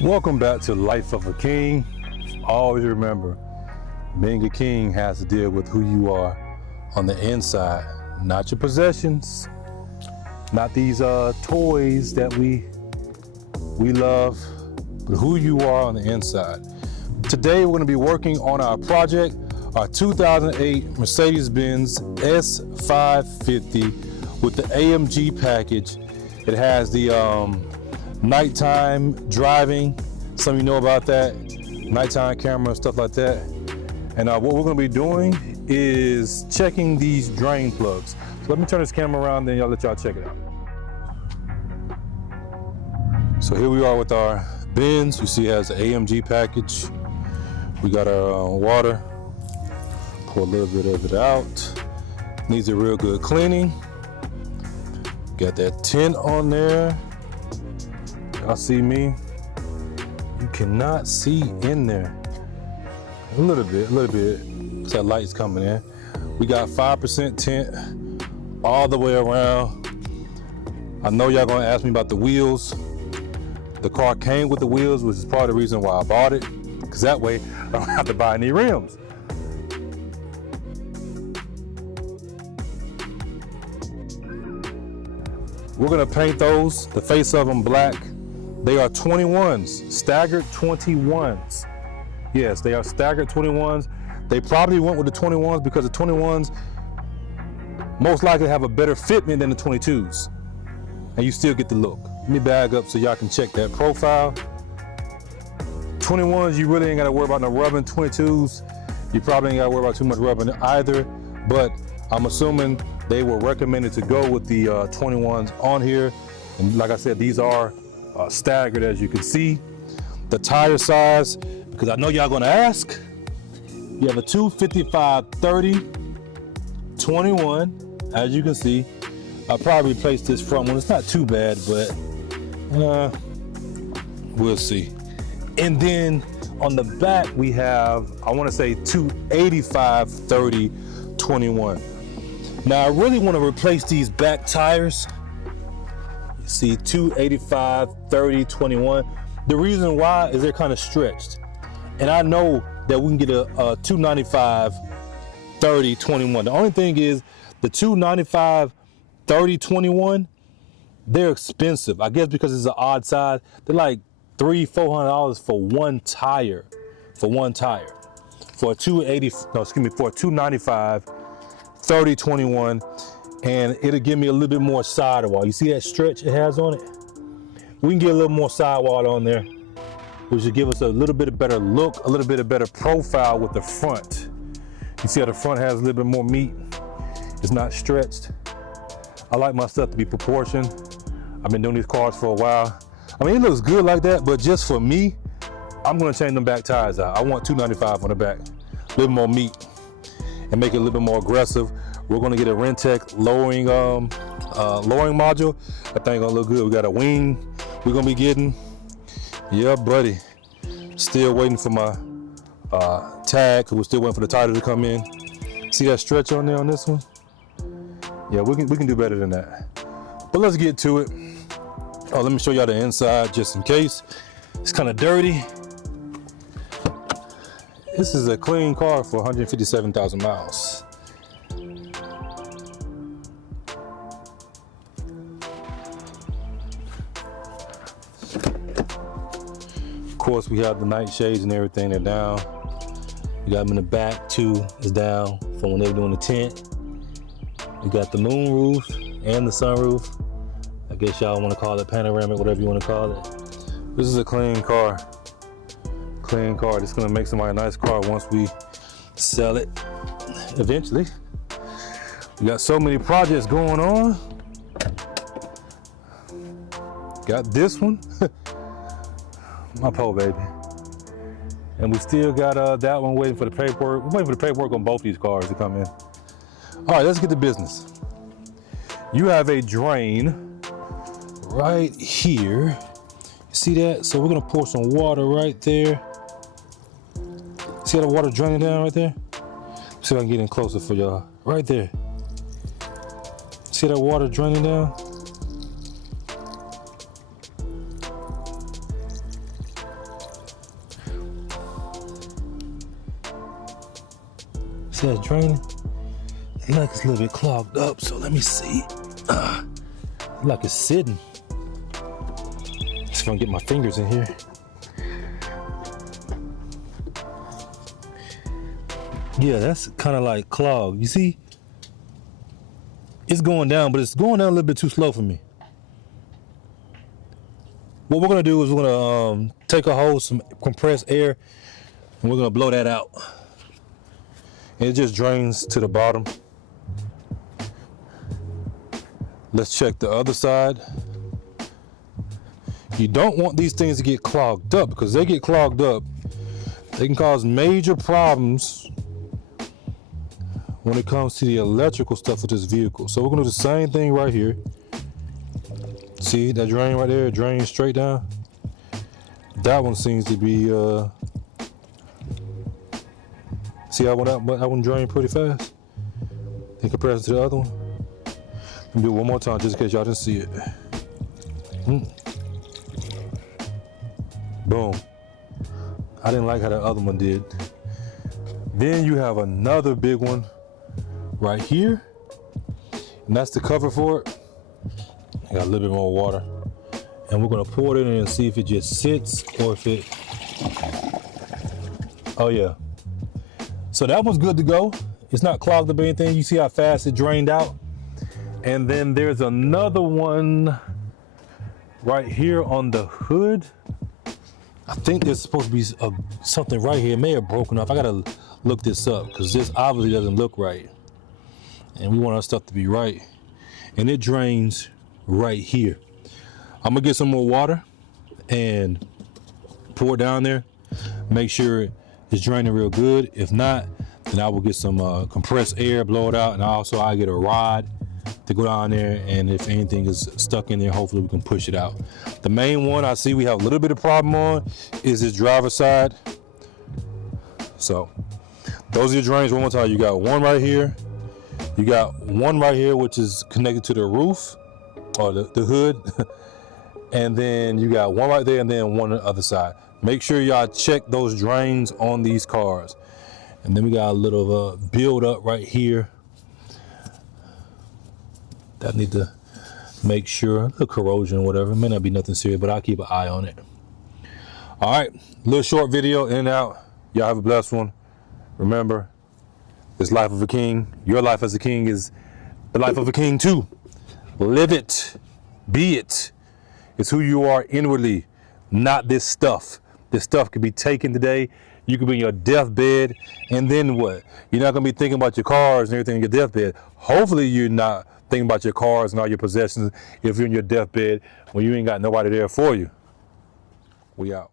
Welcome back to Life of a King. Always remember, being a king has to deal with who you are on the inside, not your possessions, not these toys that we love, but who you are on the inside. Today we're going to be working on our project, our 2008 Mercedes-Benz S550 with the AMG package. It has the nighttime driving. Some of you know about that, nighttime camera, stuff like that. And what we're going to be doing is checking these drain plugs. So let me turn this camera around, then I'll let y'all check it out. So here we are with our Benz. You see it has the AMG package. We got our water. Pour a little bit of it out. Needs a real good cleaning. Got that tint on there. Y'all see me? You cannot see in there. A little bit. That light's coming in. We got 5% tint all the way around. I know y'all gonna ask me about the wheels. The car came with the wheels, which is part of the reason why I bought it, because that way I don't have to buy any rims. We're gonna paint those, the face of them, black. They are 21s, staggered 21s. Yes, they are staggered 21s. They probably went with the 21s because the 21s most likely have a better fitment than the 22s. And you still get the look. Let me bag up so y'all can check that profile. 21s, you really ain't gotta worry about no rubbing. 22s, you probably ain't gotta worry about too much rubbing either, but I'm assuming they were recommended to go with the 21s on here. And like I said, these are staggered, as you can see. The tire size, because I know y'all gonna ask, you have a 255/30/21, as you can see. I'll probably replace this front one. It's not too bad, but we'll see. And then on the back, we have, I wanna say 285/30/21. Now I really wanna replace these back tires. You see 285/30/21. The reason why is they're kind of stretched. And I know that we can get a 295/30/21. The only thing is the 295/30/21, they're expensive. I guess because it's an odd size. They're like $300-400 for one tire. For a 295/30/21, and it'll give me a little bit more sidewall. You see that stretch it has on it? We can get a little more sidewall on there, which will give us a little bit of better look, a little bit of better profile with the front. You see how the front has a little bit more meat? It's not stretched. I like my stuff to be proportioned. I've been doing these cars for a while. I mean, it looks good like that, but just for me, I'm gonna change them back tires out. I want 295 on the back, a little more meat, and make it a little bit more aggressive. We're gonna get a Rentec lowering module. That thing gonna look good. We got a wing we're gonna be getting. Yeah, buddy. Still waiting for my tag, cause we're still waiting for the title to come in. See that stretch on there on this one? Yeah, we can do better than that. But let's get to it. Oh, let me show y'all the inside just in case. It's kind of dirty. This is a clean car for 157,000 miles. Of course, we have the night shades and everything. They're down. We got them in the back too. It's down from when they were doing the tent. We got the moon roof and the sunroof. I guess y'all want to call it panoramic, whatever you want to call it. This is a clean car. Clean car. This is going to make somebody a nice car once we sell it eventually. We got so many projects going on. Got this one. My poor baby. And we still got that one waiting for the paperwork. We're waiting for the paperwork on both these cars to come in. All right, let's get to business. You have a drain right here. You see that? So we're gonna pour some water right there. See how the water draining down right there? See if I can get in closer for y'all. Right there. See that water draining down? See that's draining? It looks like it's a little bit clogged up, so let me see. Like it's sitting. Just gonna get my fingers in here. Yeah, that's kind of like clogged. You see? It's going down, but it's going down a little bit too slow for me. What we're gonna do is we're gonna take a hose, some compressed air, and we're gonna blow that out. And it just drains to the bottom. Let's check the other side. You don't want these things to get clogged up, because they get clogged up, they can cause major problems when it comes to the electrical stuff with this vehicle. So we're gonna do the same thing right here. See that drain right there, drain straight down? That one seems to be, see how that one drained pretty fast in comparison to the other one? Let me do it one more time just in case y'all didn't see it. Boom. I didn't like how the other one did. Then you have another big one right here, and that's the cover for it. I got a little bit more water, and we're gonna pour it in and see if it just sits or if it, oh yeah. So that one's good to go. It's not clogged up or anything. You see how fast it drained out? And then there's another one right here on the hood. I think there's supposed to be something right here. It may have broken off. I gotta look this up because this obviously doesn't look right. And we want our stuff to be right. And it drains right here. I'm gonna get some more water and pour it down there. Make sure it's draining real good. If not, then I will get some compressed air, blow it out, and also I get a rod to go down there, and if anything is stuck in there, hopefully we can push it out. The main one I see we have a little bit of problem on is this driver's side. So those are your drains. One more time. You got one right here. You got one right here, which is connected to the roof or the hood. And then you got one right there and then one on the other side. Make sure y'all check those drains on these cars. And then we got a little build up right here. That need to make sure, a little corrosion or whatever. It may not be nothing serious, but I'll keep an eye on it. All right, little short video, in and out. Y'all have a blessed one. Remember, this life of a king, your life as a king is the life of a king too. Live it, be it. It's who you are inwardly, not this stuff. This stuff could be taken today. You could be in your deathbed, and then what? You're not gonna be thinking about your cars and everything in your deathbed. Hopefully you're not thinking about your cars and all your possessions if you're in your deathbed when you ain't got nobody there for you. We out.